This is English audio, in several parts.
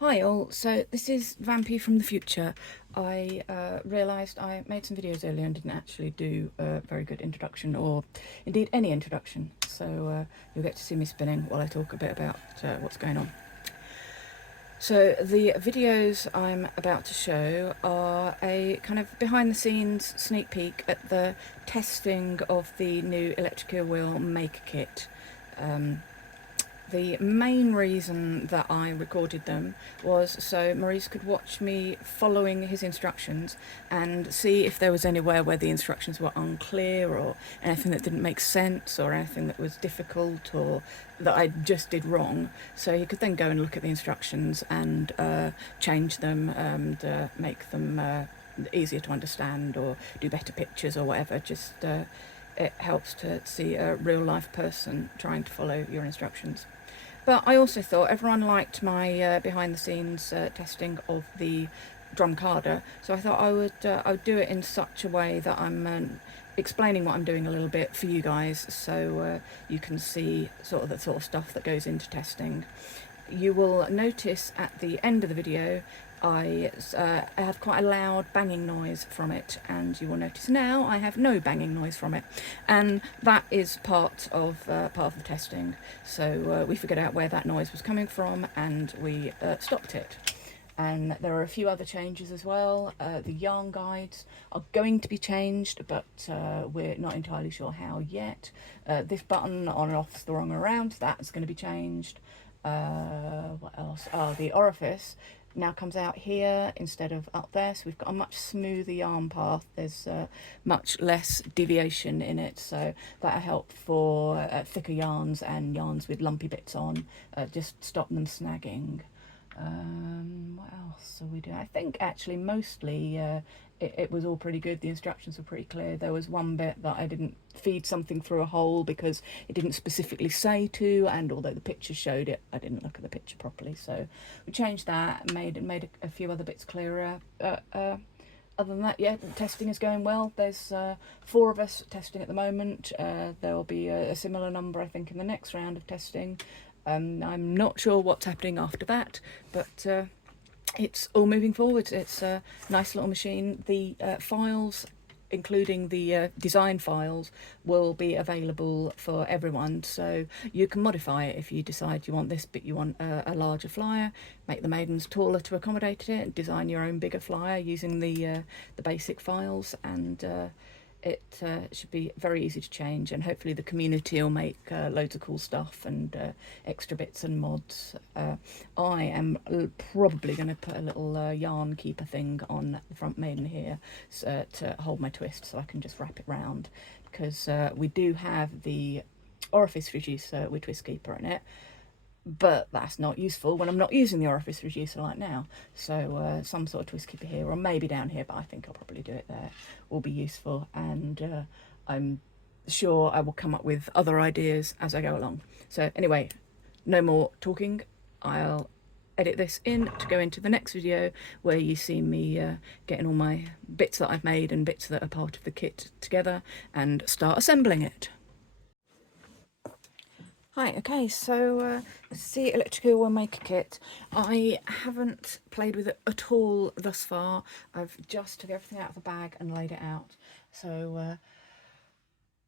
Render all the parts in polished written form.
Hi all, so this is Vampy from the future. I realised I made some videos earlier and didn't actually do a very good introduction, or indeed any introduction, so you'll get to see me spinning while I talk a bit about what's going on. So the videos I'm about to show are a kind of behind the scenes sneak peek at the testing of the new Eel Wheel maker kit. The main reason that I recorded them was so Maurice could watch me following his instructions and see if there was anywhere where the instructions were unclear or anything that didn't make sense or anything that was difficult or that I just did wrong. So he could then go and look at the instructions and change them and make them easier to understand or do better pictures or whatever. Just it helps to see a real life person trying to follow your instructions. But I also thought everyone liked my behind the scenes testing of the drum carder, so I thought I would do it in such a way that I'm explaining what I'm doing a little bit for you guys, so you can see sort of the sort of stuff that goes into testing. You will notice at the end of the video I have quite a loud banging noise from it, and you will notice now I have no banging noise from it, and that is part of the testing. So we figured out where that noise was coming from and we stopped it. And there are a few other changes as well. The yarn guides are going to be changed, but we're not entirely sure how yet. This button on and off is the wrong way around, that's going to be changed. What else? Oh, the orifice now comes out here instead of up there, so we've got a much smoother yarn path. There's much less deviation in it, so that'll help for thicker yarns and yarns with lumpy bits on, just stop them snagging. What else are we doing? I think actually mostly it was all pretty good. The instructions were pretty clear. There was one bit that I didn't feed something through a hole because it didn't specifically say to, and although the picture showed it, I didn't look at the picture properly, so we changed that and made a few other bits clearer. Other than that, yeah, testing is going well. There's 4 of us testing at the moment. There will be a similar number, I think, in the next round of testing. I'm not sure what's happening after that, but it's all moving forward. It's a nice little machine. The files, including the design files, will be available for everyone, so you can modify it if you decide you want this bit, you want a larger flyer, make the maidens taller to accommodate it, design your own bigger flyer using the basic files, and it should be very easy to change, and hopefully the community will make loads of cool stuff and extra bits and mods. I am probably going to put a little yarn keeper thing on the front maiden here to hold my twist, so I can just wrap it round, because we do have the orifice reducer with twist keeper in it, but that's not useful when I'm not using the orifice reducer like now. So some sort of twist keeper here, or maybe down here, but I think I'll probably do it there, will be useful, and I'm sure I will come up with other ideas as I go along. So anyway, no more talking. I'll edit this in to go into the next video where you see me getting all my bits that I've made and bits that are part of the kit together and start assembling it. Hi, okay, so this is the Eel Wheel maker kit. I haven't played with it at all thus far. I've just took everything out of the bag and laid it out. So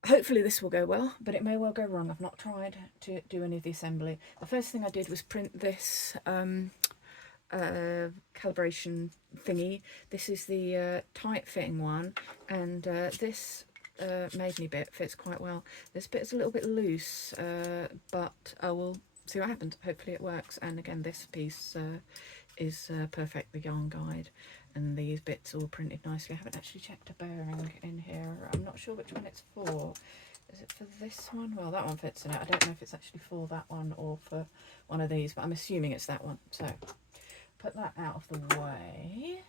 hopefully this will go well, but it may well go wrong. I've not tried to do any of the assembly. The first thing I did was print this calibration thingy. This is the tight fitting one, and this maideny bit fits quite well. This bit is a little bit loose, but I will see what happens. Hopefully it works. And again, this piece is perfect, the yarn guide, and these bits all printed nicely. I haven't actually checked a bearing in here. I'm not sure which one it's for. Is it for this one? Well, that one fits in it. I don't know if it's actually for that one or for one of these, but I'm assuming it's that one. So put that out of the way.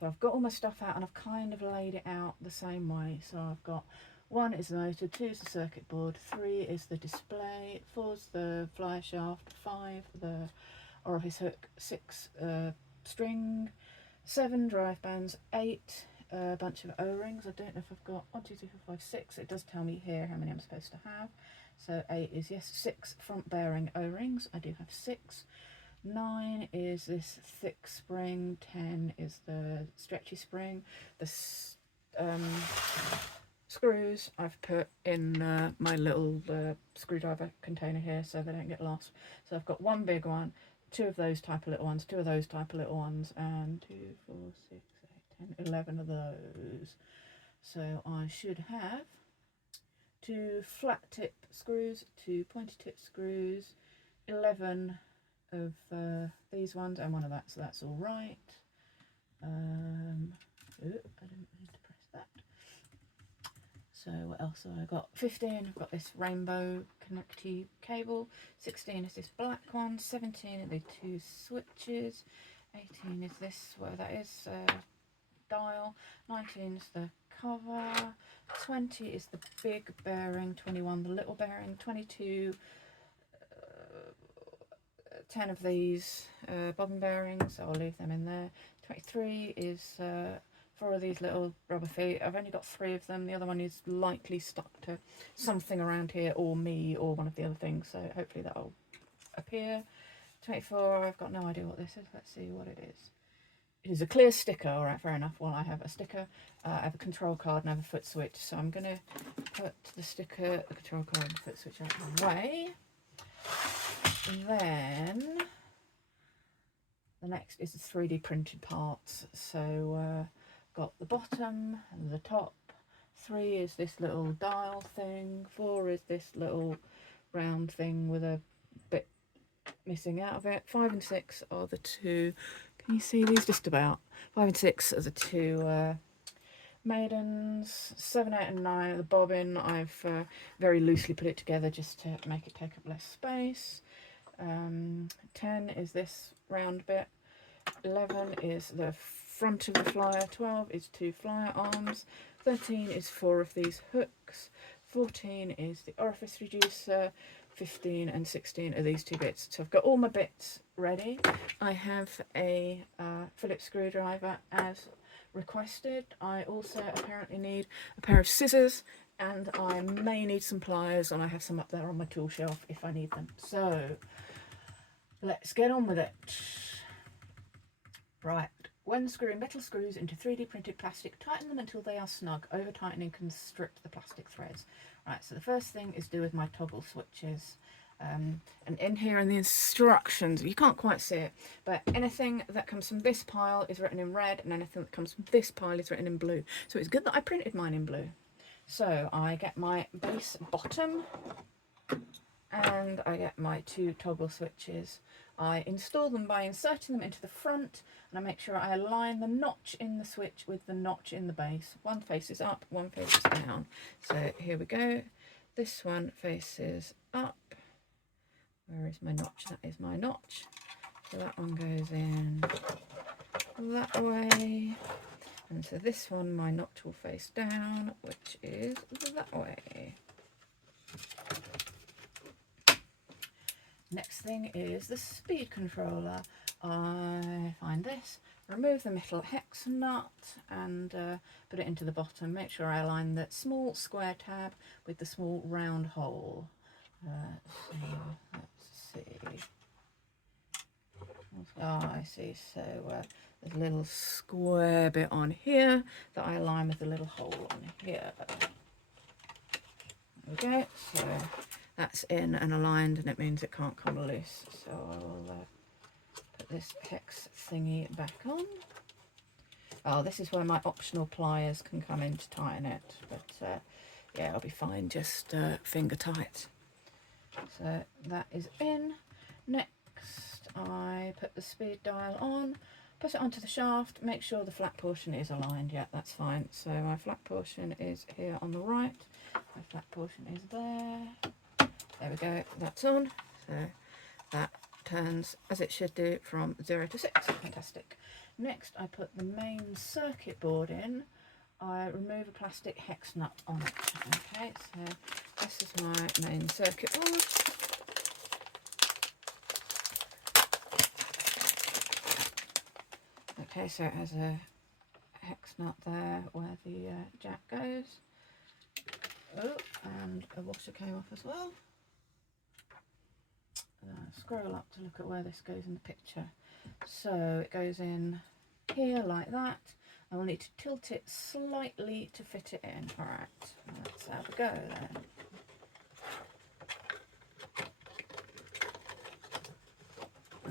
So I've got all my stuff out and I've kind of laid it out the same way. So I've got 1 is the motor, 2 is the circuit board, 3 is the display, 4 is the fly shaft, 5 the orifice hook, 6 string, 7 drive bands, 8 a bunch of O-rings. I don't know if I've got 1, 2, 3, 4, 5, 6. It does tell me here how many I'm supposed to have. So 8 is yes, 6 front bearing O-rings. I do have 6. 9 is this thick spring, 10 is the stretchy spring. The screws I've put in my little screwdriver container here so they don't get lost. So I've got one big one, 2 of those type of little ones, 2 of those type of little ones, and 2, 4, 6, 8, 10, 11 of those. So I should have 2 flat tip screws, 2 pointy tip screws, 11 of these ones, and one of that, so that's all right. I didn't need to press that. So what else have I got? 15, I've got this rainbow connecty cable. 16 is this black one. 17 are the 2 switches. 18 is this, where that is, dial. 19 is the cover. 20 is the big bearing. 21 the little bearing. 22 10 of these bobbin bearings, so I'll leave them in there. 23 is 4 of these little rubber feet. I've only got 3 of them. The other one is likely stuck to something around here, or me, or one of the other things, so hopefully that'll appear. 24, I've got no idea what this is. Let's see what it is. It is a clear sticker. All right, fair enough. Well, I have a sticker, I have a control card, and I have a foot switch, so I'm going to put the sticker, the control card, and the foot switch out of the way. And then the next is the 3D printed parts. So got the bottom and the top. 3 is this little dial thing. 4 is this little round thing with a bit missing out of it. 5 and 6 are the 2. Can you see these? Just about. 5 and 6 are the 2 maidens. 7, 8 and 9 are the bobbin. I've very loosely put it together just to make it take up less space. 10 is this round bit. 11 is the front of the flyer. 12 is 2 flyer arms. 13 is 4 of these hooks. 14 is the orifice reducer. 15 and 16 are these 2 bits. So I've got all my bits ready. I have a Phillips screwdriver as requested. I also apparently need a pair of scissors, and I may need some pliers, and I have some up there on my tool shelf if I need them. So let's get on with it. Right, when screwing metal screws into 3D printed plastic, tighten them until they are snug. Over tightening can strip the plastic threads. Right, so the first thing is do with my toggle switches. And in here in the instructions, you can't quite see it, but anything that comes from this pile is written in red, and anything that comes from this pile is written in blue. So it's good that I printed mine in blue. So I get my base bottom, and I get my 2 toggle switches. I install them by inserting them into the front, and I make sure I align the notch in the switch with the notch in the base. One faces up, one faces down. So here we go. This one faces up. Where is my notch? That is my notch. So that one goes in that way. And so this one, my notch will face down, which is that way. Next thing is the speed controller. I find this, remove the metal hex nut and put it into the bottom. Make sure I align the small square tab with the small round hole. So let's see. Oh, I see. So there's a little square bit on here that I align with the little hole on here. There we go. So that's in and aligned, and it means it can't come loose. So I will put this hex thingy back on. Oh, this is where my optional pliers can come in to tighten it, but yeah, I'll be fine, just finger tight. So that is in. Next, I put the speed dial on, put it onto the shaft, make sure the flat portion is aligned. Yeah, that's fine. So my flat portion is here on the right, my flat portion is there. There we go, that's on. So that turns as it should do from 0 to 6. Fantastic. Next, I put the main circuit board in. I remove a plastic hex nut on it. Okay, so this is my main circuit board. Okay, so it has a hex nut there where the jack goes. Oh, and a washer came off as well. scroll up to look at where this goes in the picture. So it goes in here like that. I will need to tilt it slightly to fit it in. Alright, let's have a go then.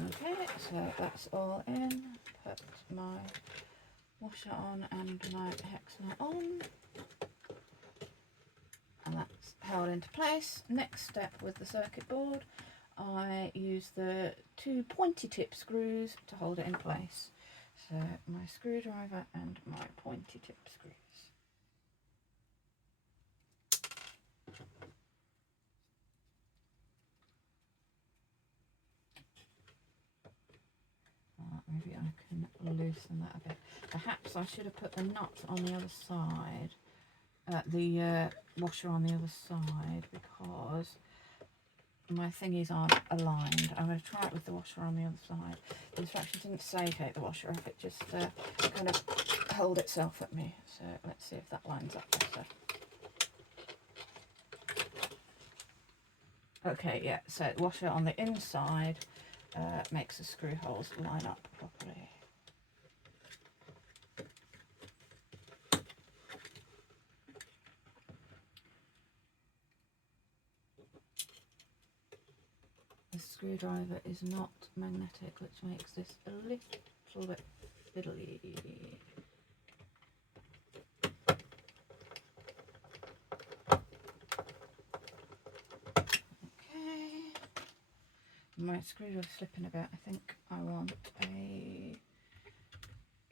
Okay, so that's all in. Put my washer on and my hex nut on. And that's held into place. Next step with the circuit board, I use the 2 pointy tip screws to hold it in place. So my screwdriver and my pointy tip screws. Maybe I can loosen that a bit. Perhaps I should have put the nut on the other side, the washer on the other side, because my thingies aren't aligned. I'm going to try it with the washer on the other side. The instructions didn't say take the washer off, it just kind of held itself at me. So let's see if that lines up better. Okay, yeah, so the washer on the inside makes the screw holes line up properly. The screwdriver is not magnetic, which makes this a little bit fiddly. Okay, my screwdriver's slipping a bit. I think I want a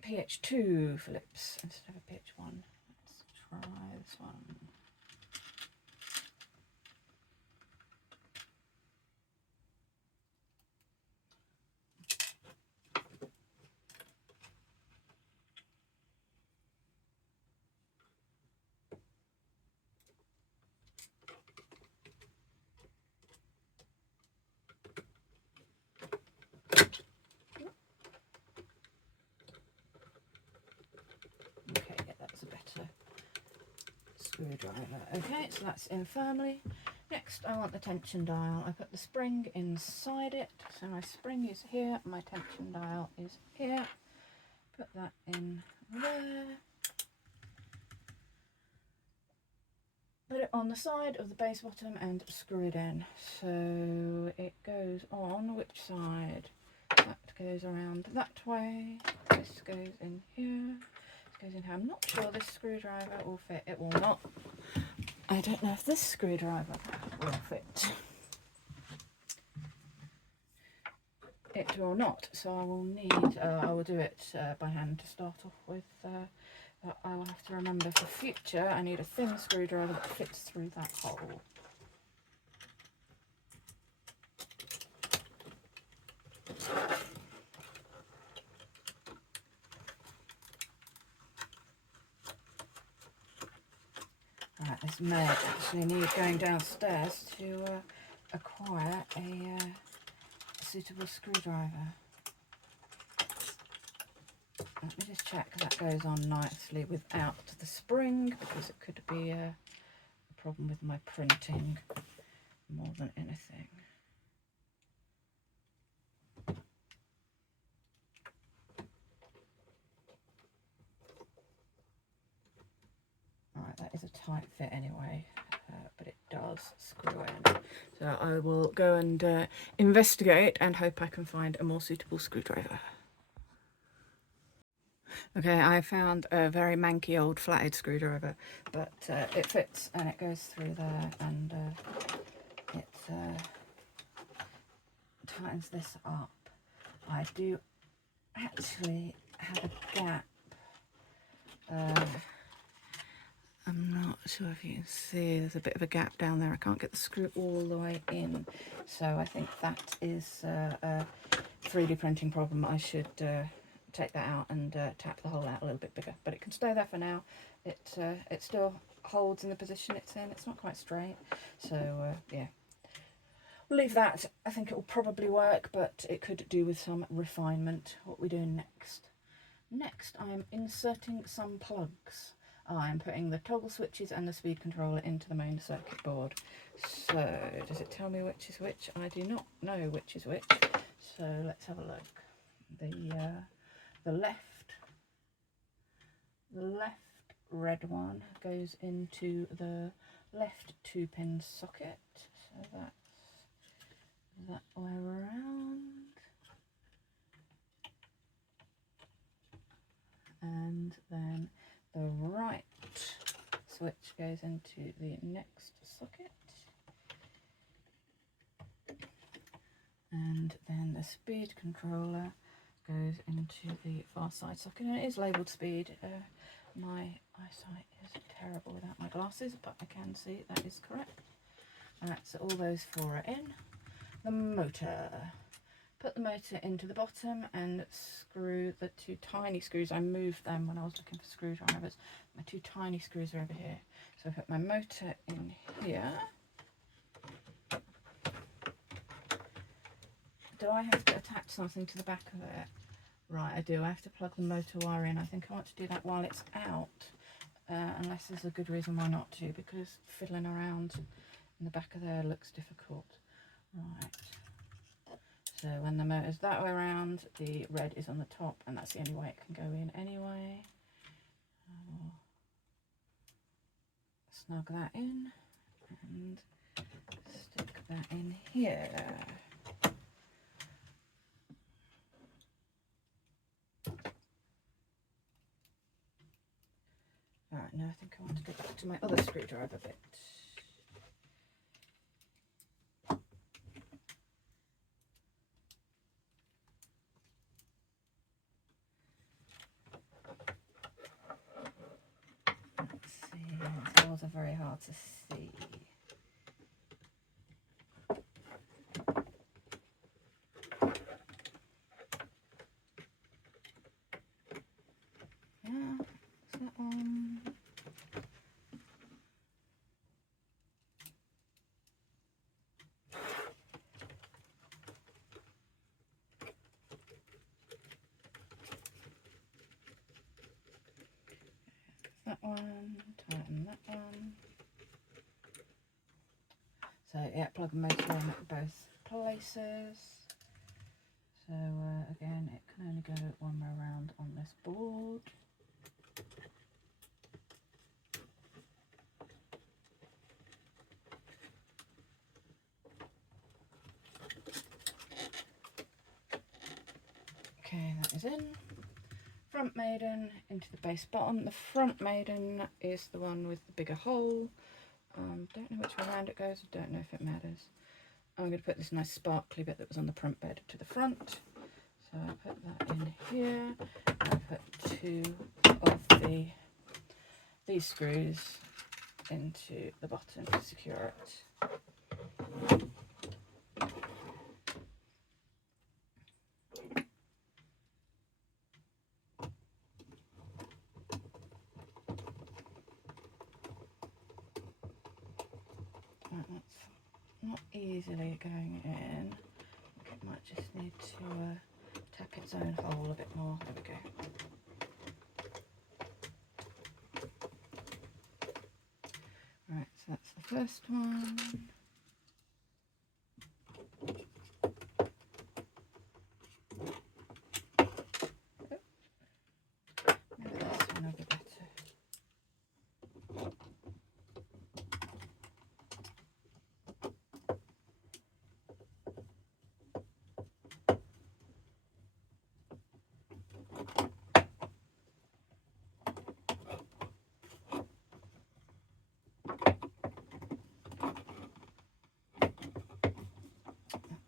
PH2 Phillips instead of a PH1. Let's try this one. Okay, yeah, that's a better screwdriver. Okay, so that's in firmly. Next, I want the tension dial. I put the spring inside it, so my spring is here, my tension dial is here. Put that in there. Put it on the side of the base bottom and screw it in. So it goes on which side? That goes around that way. This goes in here. This goes in here. I'm not sure this screwdriver will fit. It will not. I don't know if this screwdriver will fit. It will not, so I will need, I will do it by hand to start off with. But I will have to remember for future, I need a thin screwdriver that fits through that hole. Right, this may actually need going downstairs to acquire a suitable screwdriver. Let me just check that goes on nicely without the spring, because it could be a problem with my printing more than anything. Alright, that is a tight fit anyway, but it does screw in. So I will go and investigate and hope I can find a more suitable screwdriver. Okay, I found a very manky old flathead screwdriver, but it fits and it goes through there, and it tightens this up. I do actually have a gap. I'm not sure if you can see, there's a bit of a gap down there. I can't get the screw all the way in, so I think that is a 3D printing problem. I should take that out and tap the hole out a little bit bigger, but it can stay there for now. It still holds in the position it's in. It's not quite straight, so yeah, we'll leave that. I think it will probably work, but it could do with some refinement. What are we doing next? Next, I'm inserting some plugs. I'm putting the toggle switches and the speed controller into the main circuit board. So does it tell me which is which? I do not know which is which. So let's have a look. The left red one goes into the left 2-pin socket. So that's that way around. And then the right switch goes into the next socket, and then the speed controller goes into the far side socket, and it is labelled speed. My eyesight is terrible without my glasses, but I can see that is correct. Alright, so all those 4 are in. The motor. Put the motor into the bottom and screw the 2 tiny screws. I moved them when I was looking for screwdrivers. My 2 tiny screws are over here. So I put my motor in here. Do I have to attach something to the back of it? Right, I do. I have to plug the motor wire in. I think I want to do that while it's out, unless there's a good reason why not to, because fiddling around in the back of there looks difficult. Right. So when the motor's that way around, the red is on the top, and that's the only way it can go in anyway. I'll snug that in and stick that in here. Alright, now I think I want to go back to my other screwdriver bit. These are very hard to see. Yeah, is that on? That one, tighten that one. So yeah, plug the motor in at both places. So again, it can only go one way around on this board. Okay, that is in. Front maiden into the base bottom. The front maiden is the one with the bigger hole. Don't know which way around it goes. I don't know if it matters. I'm going to put this nice sparkly bit that was on the print bed to the front. So I put that in here. I put 2 of these screws into the bottom to secure it. Right, that's not easily going in. It might just need to tap its own hole a bit more. There we go. Right, so that's the first one. Maybe this one will be better.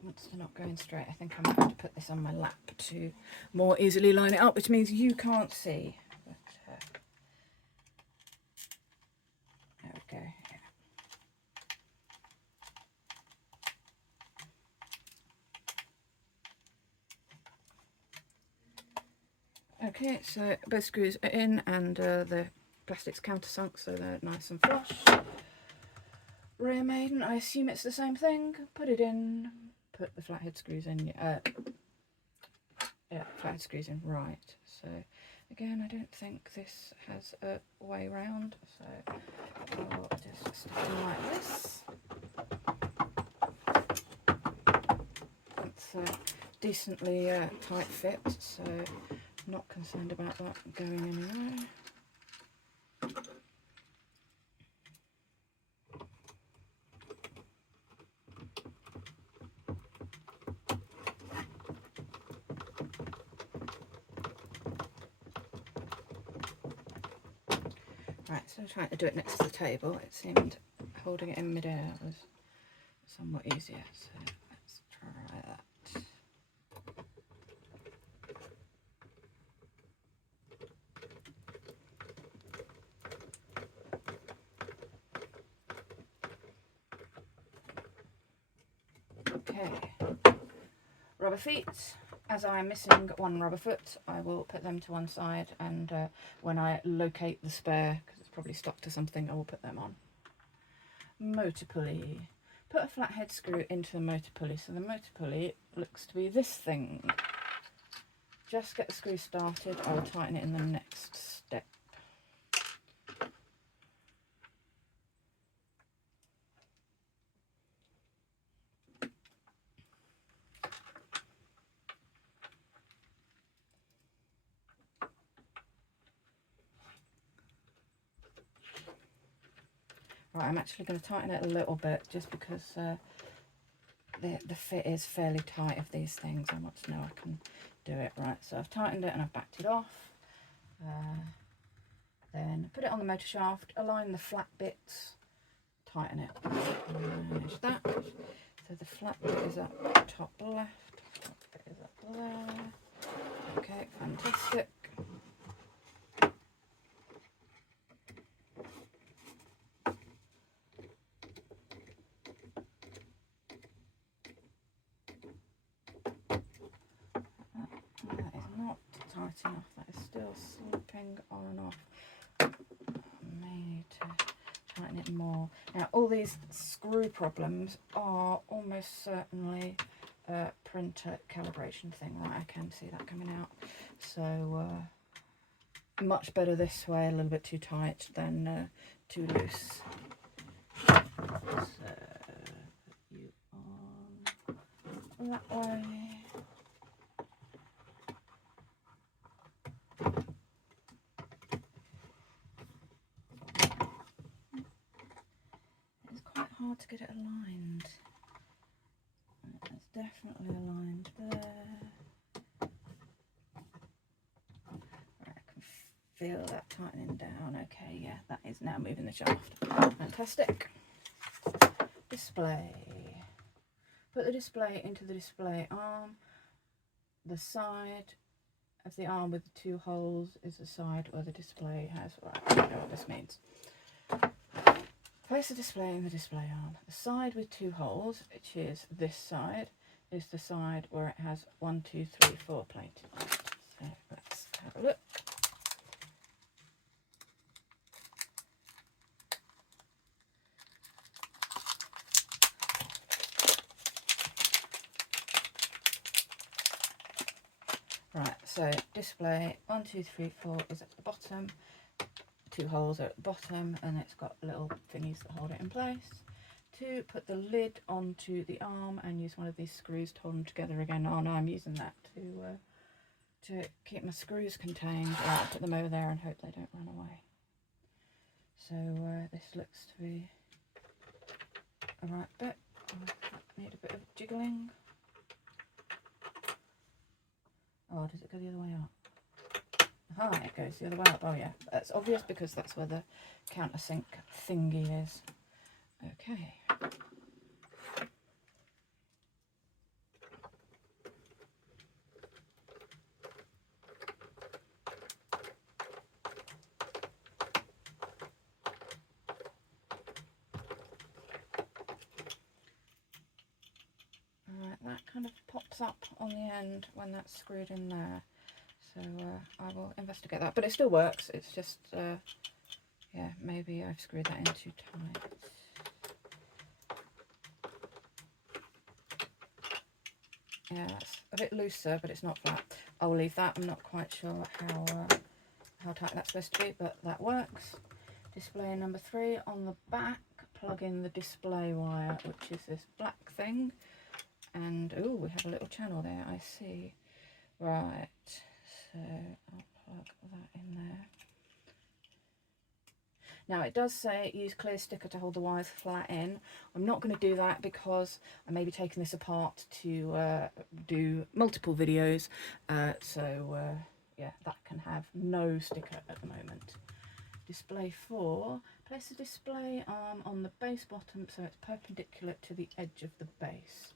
It's not going straight. I think I might have to put this on my lap to more easily line it up, which means you can't see. But, there we go. Yeah. Okay, so both screws are in, and the plastic's countersunk, so they're nice and flush. Rear maiden, I assume it's the same thing. Put it in. Put the flathead screws in. Yeah, flathead screws in right. So again, I don't think this has a way round, so I'll just stick it like this. It's a decently tight fit, so I'm not concerned about that going anywhere. Right, so trying to do it next to the table, it seemed holding it in midair was somewhat easier, so let's try that. Okay, rubber feet. As I'm missing one rubber foot, I will put them to one side, and when I locate the spare, because it's probably stuck to something, I will put them on. Motor pulley. Put a flathead screw into the motor pulley. So the motor pulley looks to be this thing. Just get the screw started, I will tighten it in the next step. Right, I'm actually going to tighten it a little bit just because the fit is fairly tight of these things. I want to know I can do it right. So I've tightened it and I've backed it off. Then put it on the motor shaft, align the flat bits, tighten it. Manage that. So the flat bit is up top left, top bit is up there. Okay, fantastic. That is not tight enough, that is still slipping on and off. I may need to tighten it more. Now all these screw problems are almost certainly a printer calibration thing. Right, I can see that coming out. So much better this way, a little bit too tight than too loose. So put you on that way. It's quite hard to get it aligned. It's definitely aligned there. Right, I can feel that tightening down. Okay, yeah, that is now moving the shaft. Fantastic. Display. Put the display into the display arm. The side of the arm with the two holes is the side where the display has. Right, I don't know what this means. Place the display in the display arm. The side with two holes, which is this side, is the side where it has 1, 2, 3, 4 plated on it. So let's have a look. Right, so display 1, 2, 3, 4 is at the bottom. Two holes are at the bottom, and it's got little thingies that hold it in place. To put the lid onto the arm and use one of these screws to hold them together again. Oh no, I'm using that to keep my screws contained. Right, I'll put them over there and hope they don't run away. So this looks to be a right bit. I need a bit of jiggling. Oh, does it go the other way up? Ah, it goes the other way up. Oh yeah, that's obvious because that's where the countersink thingy is. Okay. Alright, that kind of pops up on the end when that's screwed in there. So I will investigate that, but it still works. It's just, yeah, maybe I've screwed that in too tight. Yeah, it's a bit looser, but it's not flat. I'll leave that. I'm not quite sure how tight that's supposed to be, but that works. Display number 3 on the back. Plug in the display wire, which is this black thing. And oh, we have a little channel there, I see. Right, so I'll plug that in there. Now it does say use clear sticker to hold the wires flat in. I'm not going to do that because I may be taking this apart to do multiple videos. Yeah, that can have no sticker at the moment. Display 4, place the display arm on the base bottom so it's perpendicular to the edge of the base.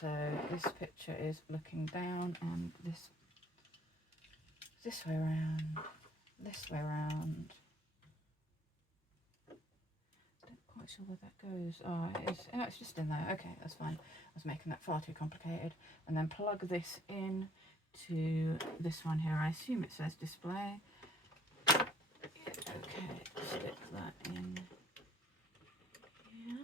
So this picture is looking down and this way around, this way around. Quite sure where that goes. Oh, it's just in there. Okay, that's fine. I was making that far too complicated. And then plug this in to this one here. I assume it says display. Yeah, okay, stick that in here.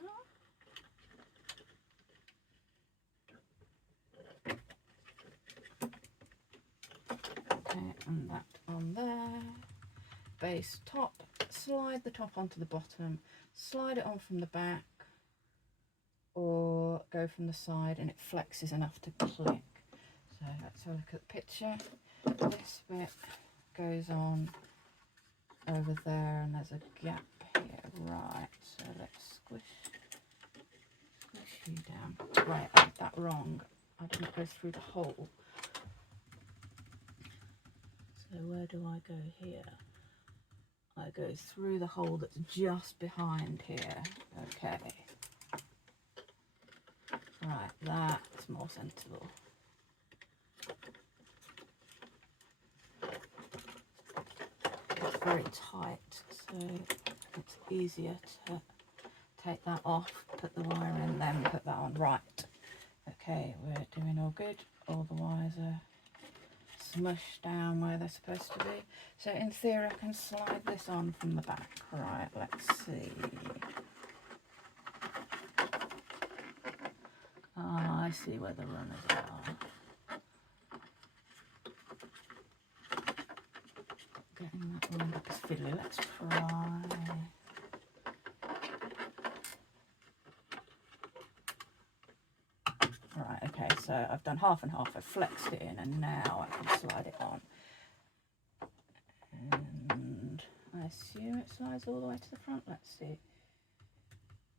Okay, and that on there. Base top. Slide the top onto the bottom, slide it on from the back or go from the side and it flexes enough to click. So let's have a look at the picture. This bit goes on over there and there's a gap here. Right, so let's squish you down. Right, I did that wrong. I didn't go through the hole. So where do I go here? I go through the hole that's just behind here. Okay. Right, that's more sensible. It's very tight, so it's easier to take that off, put the wire in, then put that on. Right. Okay, we're doing all good. All the wires are smushed down where they're supposed to be. So in theory I can slide this on from the back. Right, let's see. Ah, I see where the runners are. Getting that one back as fiddly. Let's try. Right, okay, so I've done half and half. I've flexed it in and now I can slide it on. And I assume it slides all the way to the front. Let's see.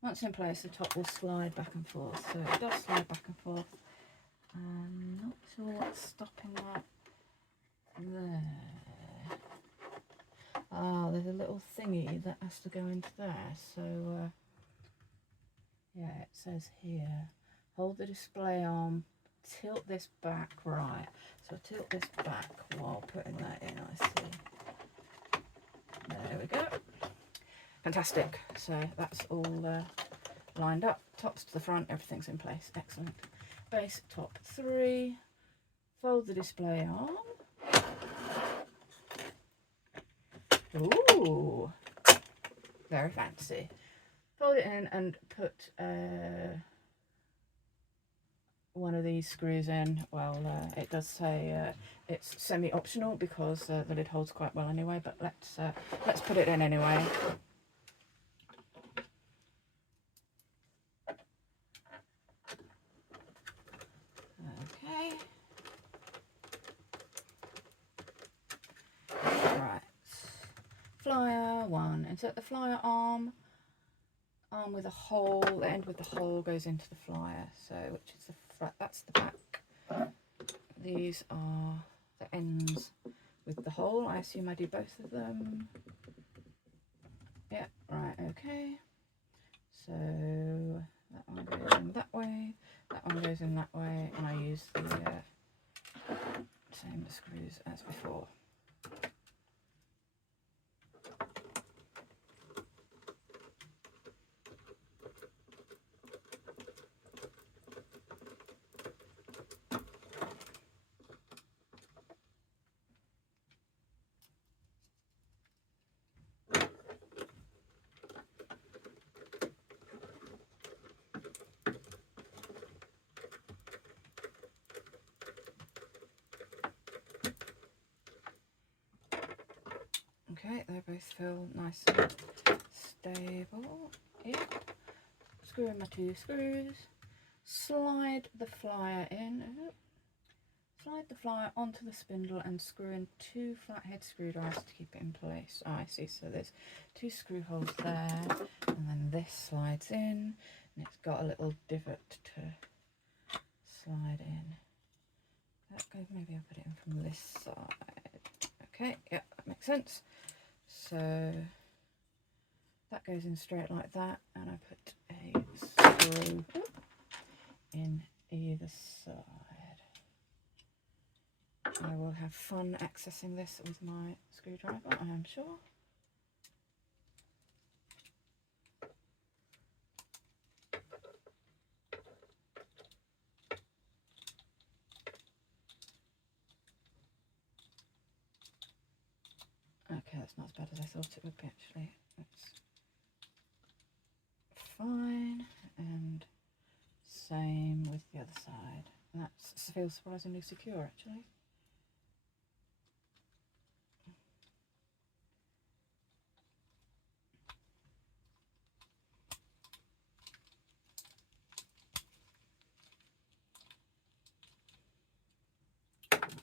Once in place, the top will slide back and forth. So it does slide back and forth. I'm not sure what's stopping that there. Ah, there's a little thingy that has to go into there. So, yeah, it says here, hold the display arm, tilt this back. Right, so tilt this back while putting that in, I see. There we go. Fantastic. So that's all lined up. Tops to the front, everything's in place. Excellent. Base top 3. Fold the display arm. Ooh, very fancy. Fold it in and put one of these screws in. Well, it does say it's semi-optional because the lid holds quite well anyway, but let's put it in anyway. Okay. Right. Flyer 1. Insert the flyer arm with a hole. The end with the hole goes into the flyer. So, which is the front. That's the back. These are the ends with the hole. I assume I do both of them. Yeah. Right. Okay. So that one goes in that way. That one goes in that way, and I use the same screws as before. Okay, they both feel nice and stable. Yep. Screw in my 2 screws. Slide the flyer in. Slide the flyer onto the spindle and screw in 2 flathead screwdrivers to keep it in place. Oh, I see. So there's 2 screw holes there, and then this slides in, and it's got a little divot to slide in. Maybe I'll put it in from this side. Okay, yeah, that makes sense. So that goes in straight like that, and I put a screw in either side. I will have fun accessing this with my screwdriver, I am sure. Okay, that's not as bad as I thought it would be actually. That's fine, and same with the other side. And that feels surprisingly secure actually.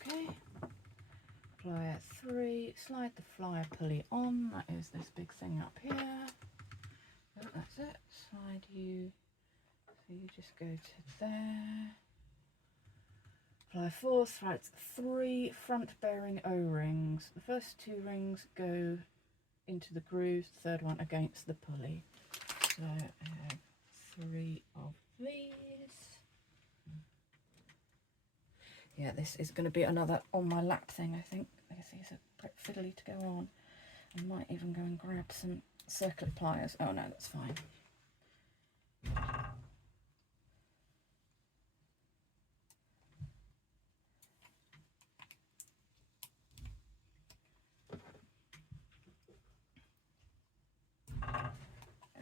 Okay, plier 3, slide the flyer pulley on, that is this big thing up here. Oh, that's it, slide you, so you just go to there. Plier 4, slide 3 front bearing O-rings. The first 2 rings go into the grooves, the third one against the pulley. So I have 3 of these. Yeah, this is going to be another on my lap thing, I think, because these are quite fiddly to go on. I might even go and grab some circlip pliers. Oh no, that's fine.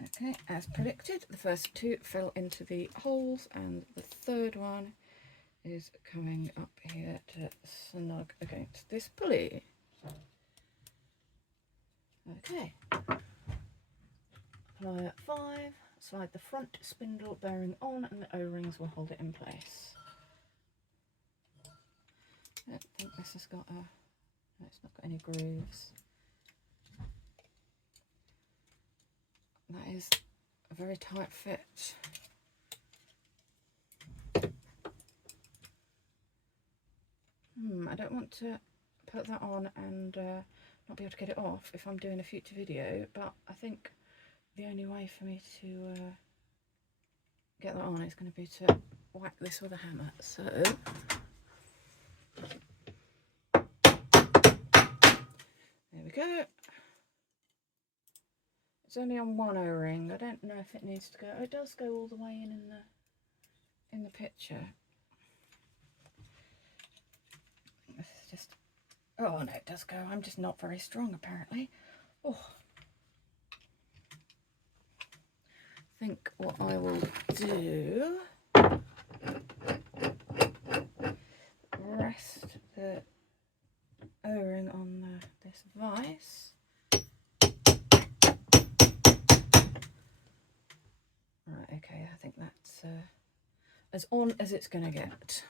Okay, as predicted, the first 2 fell into the holes, and the third one is coming up here to snug against this pulley. Okay, plier 5, slide the front spindle bearing on, and the O-rings will hold it in place. I don't think this has got a, no, it's not got any grooves. That is a very tight fit. I don't want to put that on and not be able to get it off if I'm doing a future video, but I think the only way for me to get that on is going to be to whack this with a hammer. So there we go. It's only on 1 O-ring. I don't know if it needs to go. It does go all the way in the picture. This is just, oh no, it does go. I'm just not very strong apparently. Oh. I think what I will do, rest the O-ring on this vise. Right, okay, I think that's as on as it's going to get.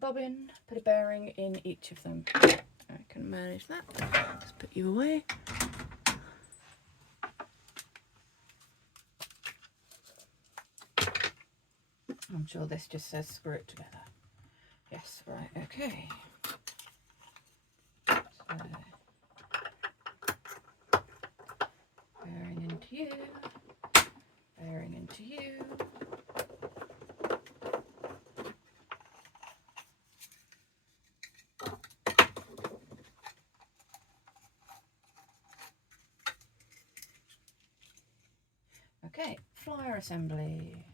Bobbin, put a bearing in each of them. I can manage that. Just put you away. I'm sure this just says screw it together. Yes, right, okay. So, bearing into you, bearing into you. Okay, flyer assembly.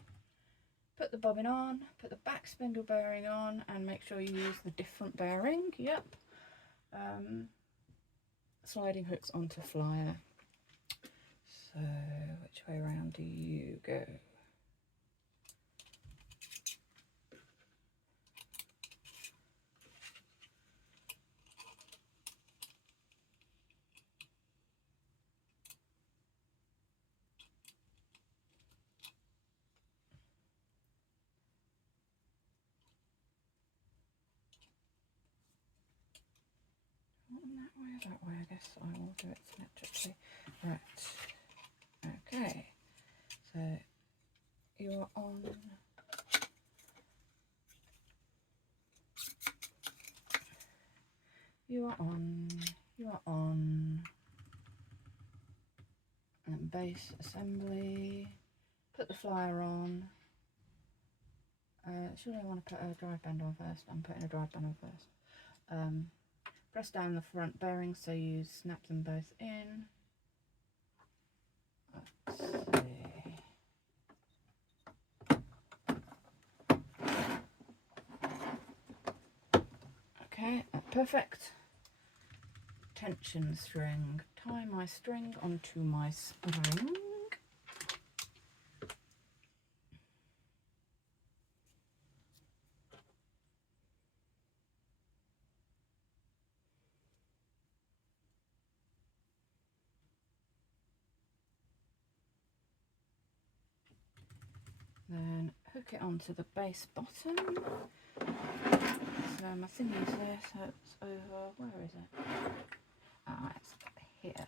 Put the bobbin on, put the back spindle bearing on, and make sure you use the different bearing. Yep. Sliding hooks onto flyer. So, which way around do you go? that way, I guess I will do it symmetrically. Right, okay, so you're on, you are on, and base assembly, put the flyer on. Surely I want to put a drive band on first. I'm putting a drive band on first. Press down the front bearings so you snap them both in. Let's see. Okay, perfect. Tension string. Tie my string onto my spring. Then hook it onto the base bottom. So my thingy's there, so it's over, where is it? Ah, it's here.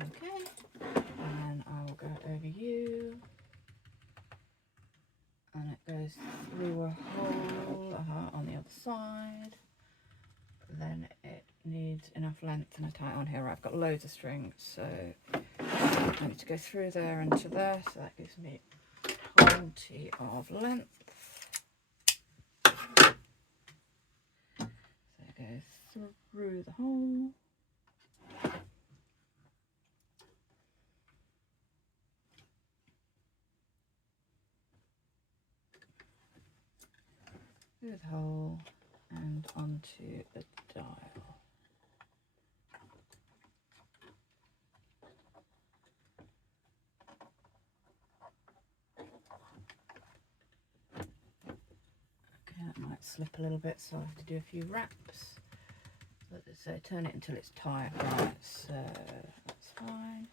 Okay, and I will go over you, and it goes through a hole on the other side. Then it needs enough length, and I tie it on here. I've got loads of string, so I need to go through there and to there, so that gives me plenty of length. So it goes through the hole. Through the hole and onto the dial. Okay, that might slip a little bit, so I have to do a few wraps. But so turn it until it's tight. Right, so that's fine.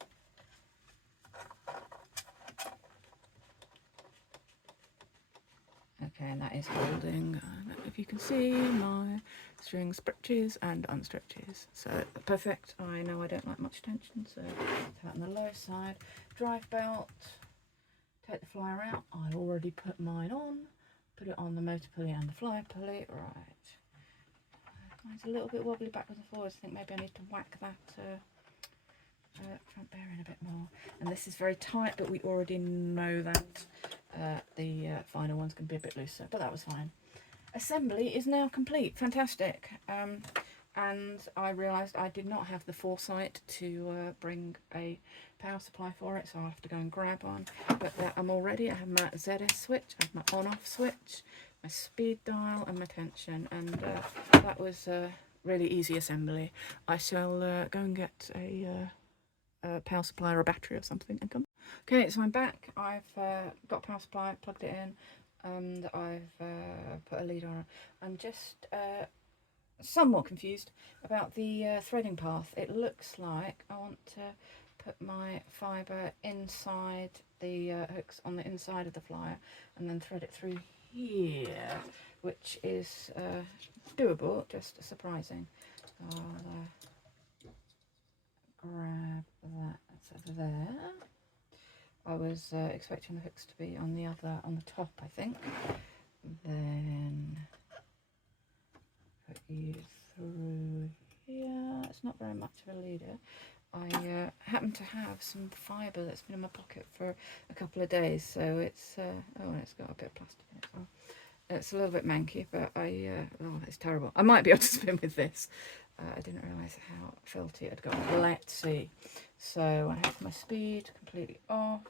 Okay, and that is holding, I don't know if you can see, my string stretches and unstretches. So perfect. I know I don't like much tension, so that on the low side. Drive belt, take the flyer out. I already put mine on. Put it on the motor pulley and the flyer pulley. Right. Mine's a little bit wobbly backwards and forwards. I think maybe I need to whack that front bearing a bit more. And this is very tight, but we already know that the final one's going to be a bit looser, but that was fine. Assembly is now complete. Fantastic. And I realised I did not have the foresight to bring a power supply for it, so I'll have to go and grab one. But I'm all ready. I have my ZS switch, I have my on-off switch, my speed dial and my tension, and that was really easy assembly. I shall go and get a power supply or a battery or something and come. Okay, so I'm back. I've got a power supply, plugged it in, and I've put a lead on it. I'm just somewhat confused about the threading path. It looks like I want to put my fibre inside the hooks on the inside of the flyer and then thread it through here, which is doable, just surprising. So I'll grab that, that's over there. I was expecting the hooks to be on the top, I think. Then put you through here. It's not very much of a leader. I happen to have some fibre that's been in my pocket for a couple of days, so it's oh, it's got a bit of plastic in it as well. It's a little bit manky, but oh, it's terrible. I might be able to spin with this. I didn't realise how felty it had got. Let's see. So I have my speed completely off,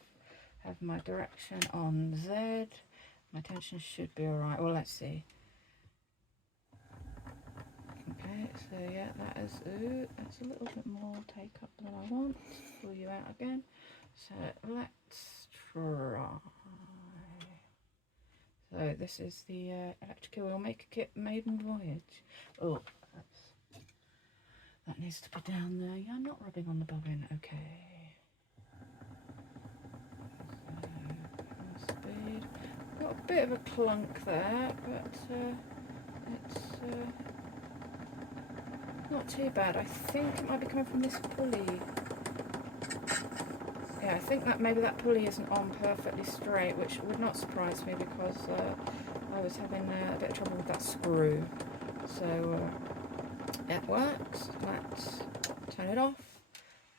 have my direction on Z, my tension should be alright. Well, let's see. Okay, so yeah, that is, ooh, that's a little bit more take up than I want. Pull you out again. So let's try. So this is the electric eel wheel maker kit maiden voyage. Oh, that needs to be down there. Yeah, I'm not rubbing on the bobbin. Okay. So, speed. bit of a clunk there, but it's not too bad. I think it might be coming from this pulley. Yeah, I think that maybe that pulley isn't on perfectly straight, which would not surprise me because I was having a bit of trouble with that screw. So it works. Let's turn it off,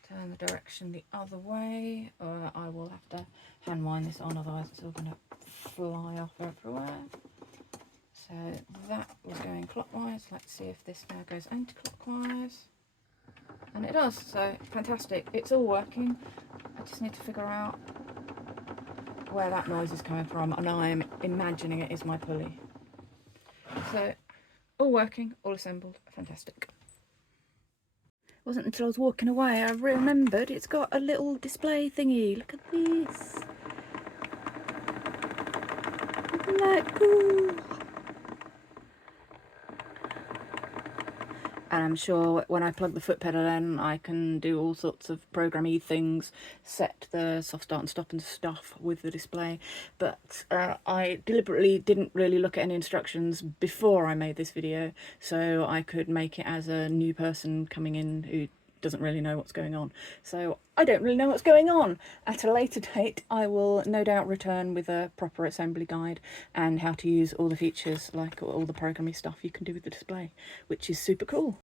turn the direction the other way. I will have to hand wind this on, otherwise it's all going to fly off everywhere. So that was going clockwise. Let's see if this now goes anti-clockwise. And it does, so fantastic. It's all working. I just need to figure out where that noise is coming from, and I'm imagining it is my pulley. So all working, all assembled, fantastic. It wasn't until I was walking away I remembered it's got a little display thingy. Look at this. Isn't that cool? And I'm sure when I plug the foot pedal in, I can do all sorts of programmy things, set the soft start and stop and stuff with the display. But I deliberately didn't really look at any instructions before I made this video, so I could make it as a new person coming in who doesn't really know what's going on. So I don't really know what's going on. At a later date, I will no doubt return with a proper assembly guide and how to use all the features, like all the programmy stuff you can do with the display, which is super cool.